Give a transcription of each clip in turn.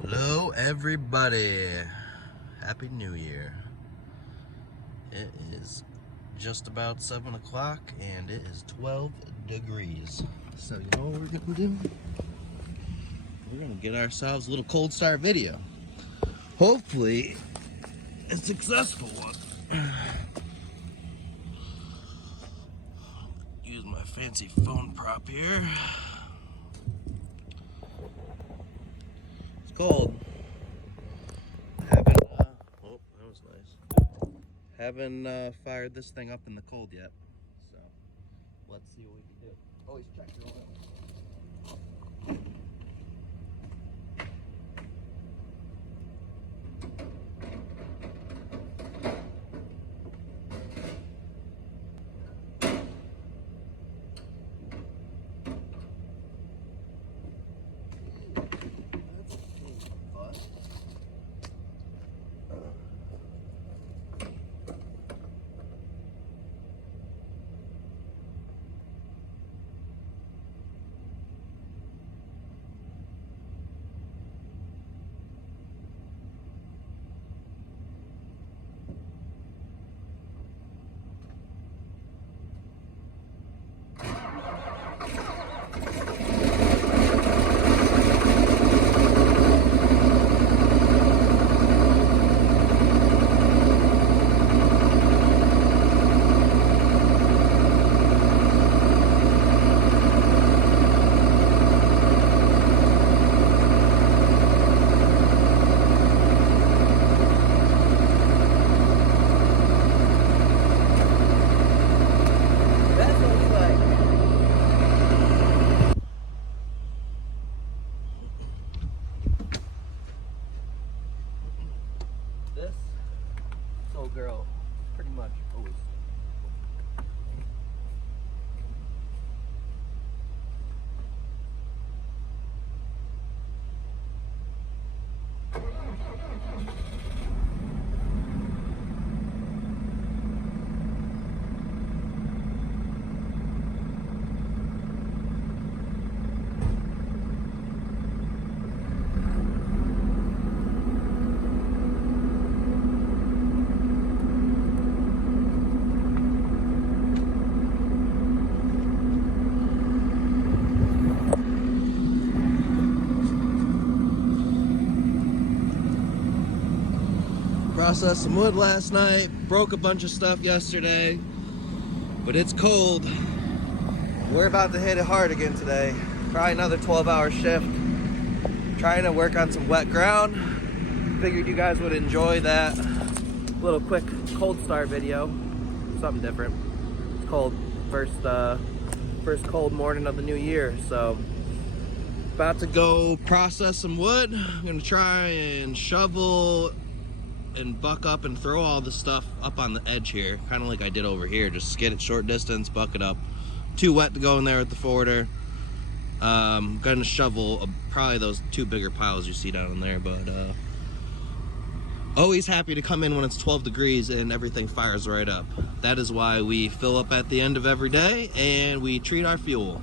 Hello everybody, Happy New Year. It is just about 7 o'clock and it is 12 degrees. So you know what we're gonna do? We're gonna get ourselves a little cold start video. Hopefully a successful one. Use my fancy phone prop here. It's cold. Oh, that was nice. Haven't fired this thing up in the cold yet, so let's see what we can do. Always check your oil. This old girl pretty much always. Processed some wood last night, broke a bunch of stuff yesterday, but it's cold. We're about to hit it hard again today. Probably another 12-hour shift. Trying to work on some wet ground. Figured you guys would enjoy that little quick cold start video. Something different. It's cold. First cold morning of the new year, so about to go process some wood. I'm gonna try and shovel and buck up and throw all the stuff up on the edge here, kind of like I did over here. Just skid it short distance, buck it up. Too wet to go in there with the forwarder. Gonna shovel probably those two bigger piles you see down in there, but always happy to come in when it's 12 degrees and everything fires right up. That is why we fill up at the end of every day and we treat our fuel.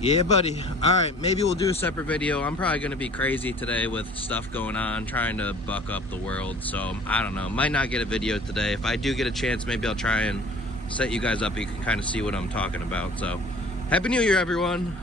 Yeah, buddy. All right, maybe we'll do a separate video. I'm probably going to be crazy today with stuff going on, trying to buck up the world. So, I don't know. Might not get a video today. If I do get a chance, maybe I'll try and set you guys up. You can kind of see what I'm talking about. So, Happy New Year, everyone.